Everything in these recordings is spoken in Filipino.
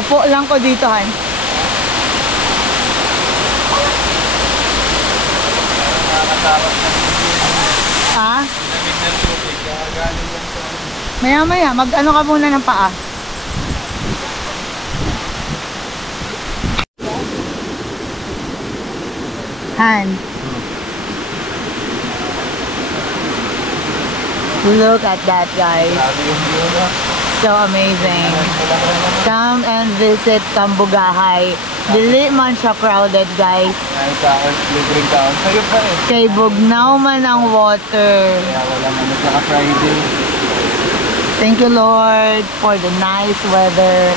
Upo lang ko dito, Han. Ha? Maya-maya, mag-ano ka muna ng paa. Han. Look at that, guys. So amazing. Come and visit Tambugahay. Dili man siya crowded, guys. Kay bugnaw man ang water. Thank you, Lord, for the nice weather.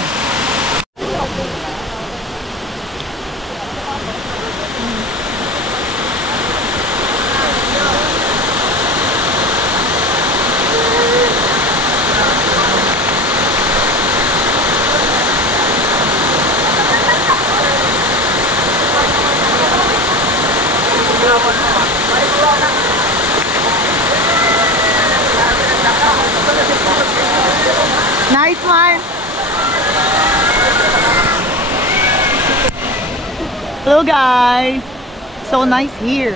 Nice one. Hello guys. So nice here.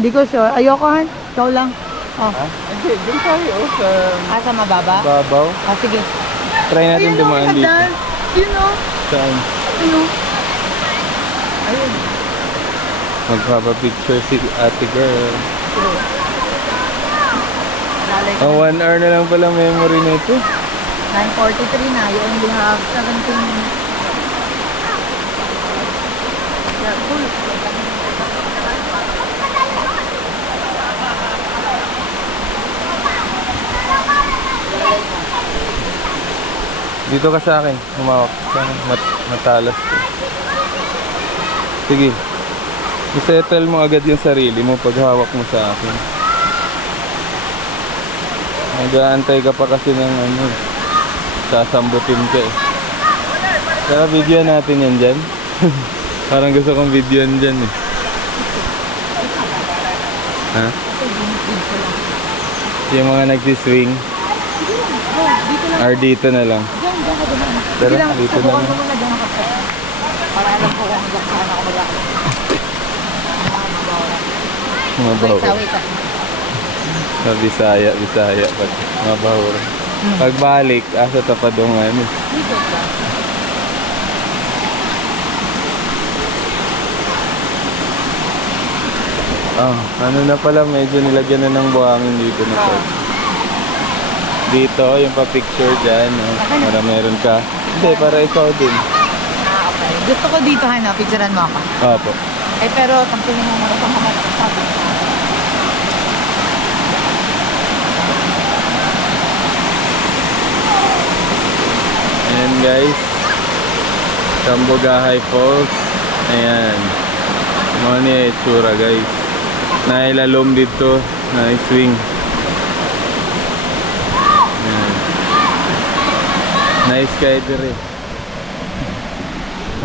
Hindi ko sure. Ayoko, Han. Ikaw lang. Oh. Hindi, doon tayo. Sa mababa? Babaw. Sige. Try natin dumaan dito. Yun o. Saan? Ayun. Ayun. Magpapapicture si ate girl. Oh, 1 hour na lang pala memory na ito. 9:43 na. You only have 17 minutes. Yeah, cool. Dito ka sa akin, humawak. Matalas. Sige. I-settle mo agad yung sarili mo pag hawak mo sa akin. Nag-aantay ka pa kasi ng ano, sasambutin ka eh. Kaya videoan natin yan dyan. Parang gusto kong videoan dyan eh. Ha? Yung mga nagsiswing. Or dito na lang. Pero dito na lang. Para alam ko kung saan ako mag-akit. Mabaho. Wait. Sa Bisaya pag mabaho. Pagbalik, asa tapadungan. Ano na pala, medyo nilagyan na ng buhangin dito na po. Dito, yung pa-picture dyan, para meron ka. Hindi, para ikaw din. Okay. Gusto ko dito, Hana, picturean mo ako. Opo. Pero tampilin mo muna itong kamay. Ayan guys, Tambugahay Falls. Ayan, mga niya itsura guys. Nailalom dito, na-swing. Nice guy dire.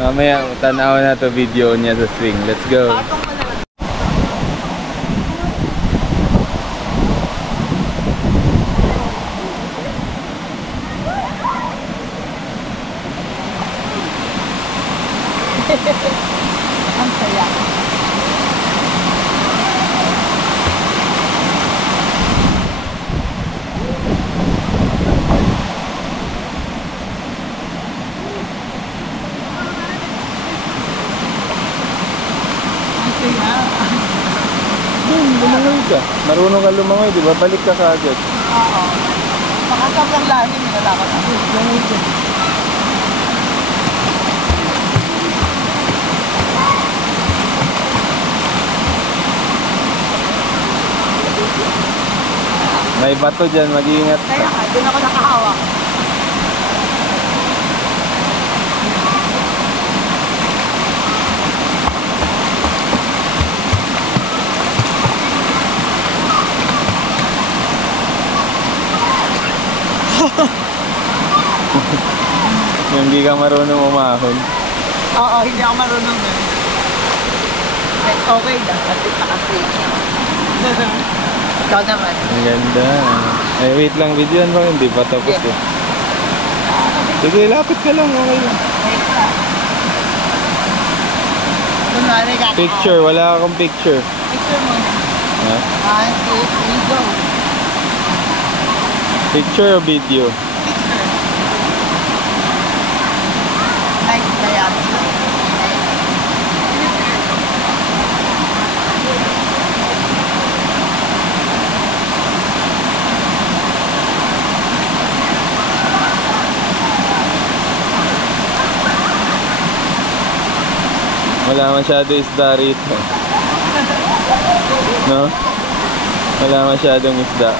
Mamaya tanaw na to video niya sa swing. Let's go. Ang saya. Ang saya. Lumangoy ka. Marunong ka lumangoy, di ba? Balik ka kaagad. Oo. Baka sobrang lalim, nilalakad ako. May bato dyan, mag-iingat ka. Kaya nga, doon ako nakahawak. Hindi ka marunong umahon. Oo, hindi ako marunong nun. Okay lang, at least naka-free. Ikaw naman. Ang ganda. Ay, wait lang, videoan mo. Hindi pa tapos eh. Sige, lapit ka lang. Okay lang. Wait lang. Kunwari kakao. Picture, wala akong picture. Picture muna. Ha? 1, 2, 3, go. Picture o video? Picture. Nice kaya. Wala masyado isda rito. No? Wala masyadong isda.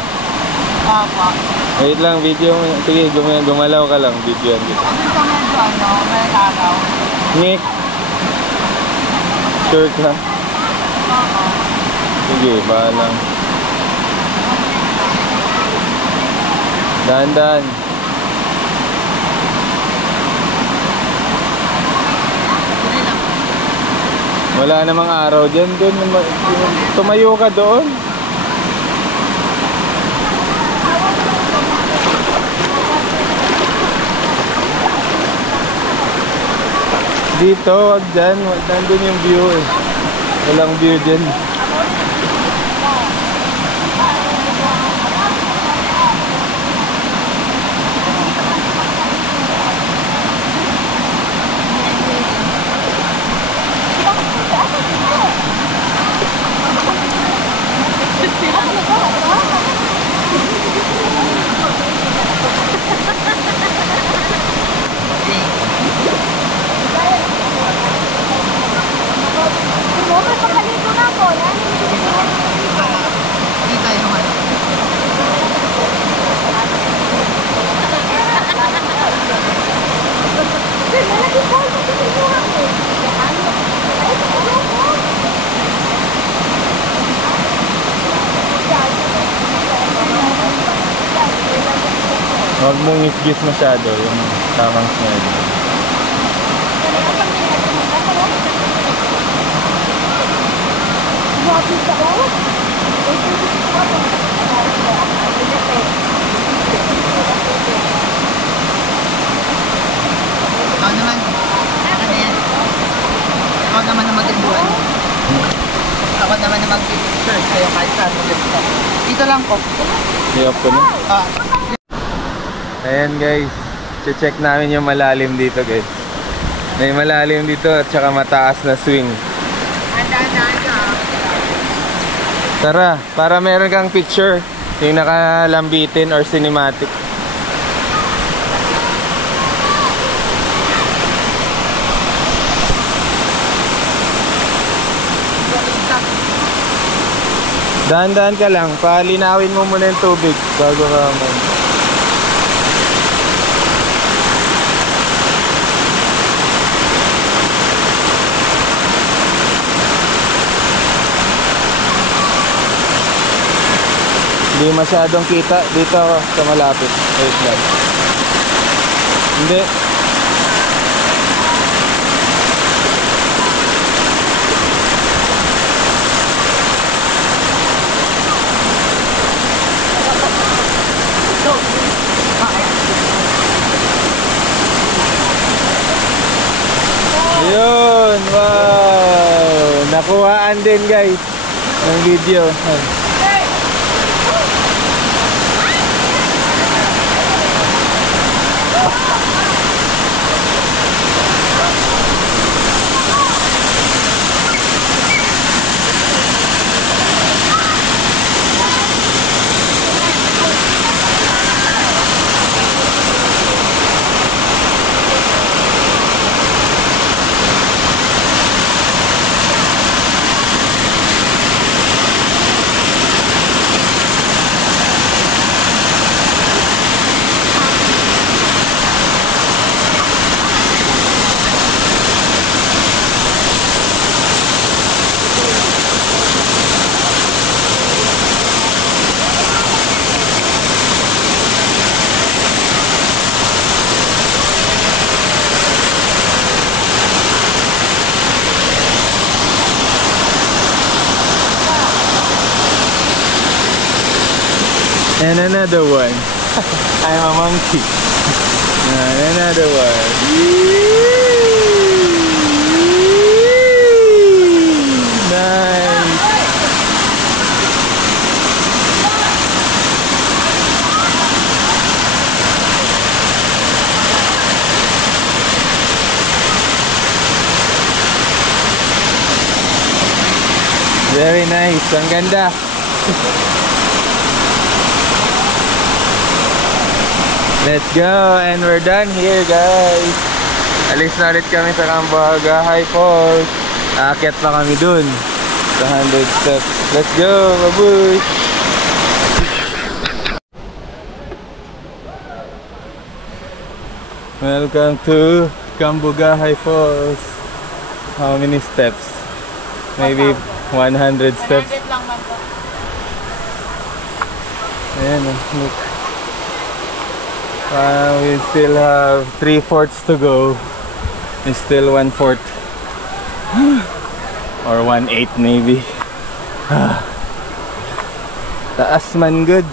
Papa. Wait lang, video mo. Sige, gumalaw ka lang. Videoan kita. Ano sa medyo ano, may araw? Nick! Sure ka? Oo. Sige, bahalang. Dahan-dahan. Tuloy lang. Wala namang araw dyan. Doon, tumayo ka doon. Dito, wag dyan. Nandun yung view eh. Walang view dyan. Dito yung ano. Huwag mong isgis masyado yung tamang smell. Ikaw naman. Ano yan? Ikaw naman na mag-enduan. Ako naman na mag-picture sa'yo kahit saan mo gusto. Dito lang ko. I-off ko na. Ah. Ayan guys, check namin yung malalim dito guys. May malalim dito at saka mataas na swing. Tara, para meron kang picture yung nakalambitin or cinematic. Dahan-dahan ka lang, palinawin mo muna yung tubig bago ka Hindi masyadong kita dito ako sa malapit. Wait lang. Hindi. Ayun. Pakuhaan din guys ng video. And another one. I'm a monkey. And another one. Nice. Very nice. Ang ganda. Let's go, and we're done here guys. Alis na ulit kami sa Camboga High Falls. Aakyat pa kami dun sa 100 steps. Let's go, babush! Welcome to Camboga High Falls. How many steps? Maybe 100 steps. 100 lang man po. Ayan, look. We still have 3/4 to go. It's still 1/4 or 1/8 maybe. Taas man good.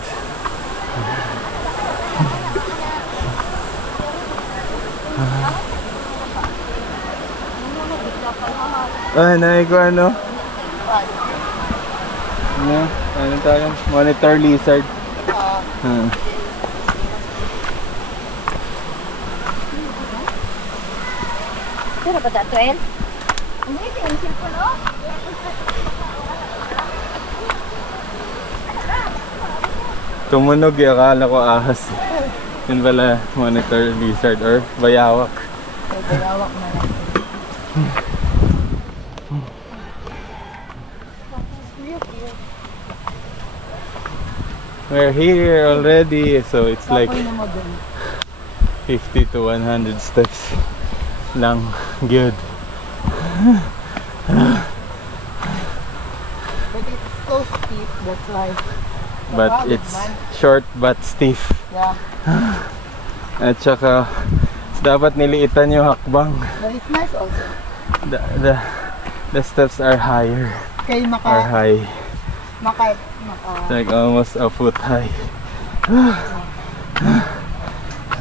Naik ko ano? Ano tayo? Monitor lizard. Pero ba ito, El? Hindi, yung cellphone, oh. Tumunog eh, akala ko ahas. Yun pala, monitor lizard or bayawak. Bayawak na lang. We're here already, so it's like 50 to 100 steps lang good. But it's so steep, that's why. But it's short but stiff. Yeah. At saka dapat niliitan yung hakbang. But it's nice also. The steps are higher. Kay Are high. It's like almost a foot high.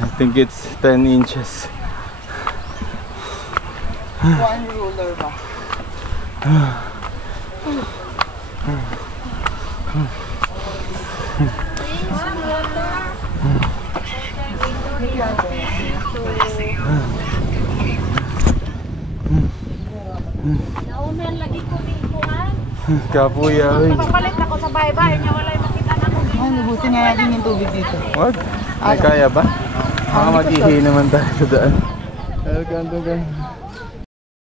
I think it's 10 inches. One ruler ba? Naunan lagi ko ni Kuhan. Kapuya, oy. Papalit ako sa bahay-bahay niya, walay makita na ko. Ay, nabusin na natin yung tubig dito. Wag? May kaya ba? Mag-ihi naman tayo sa daan. Welcome to guys.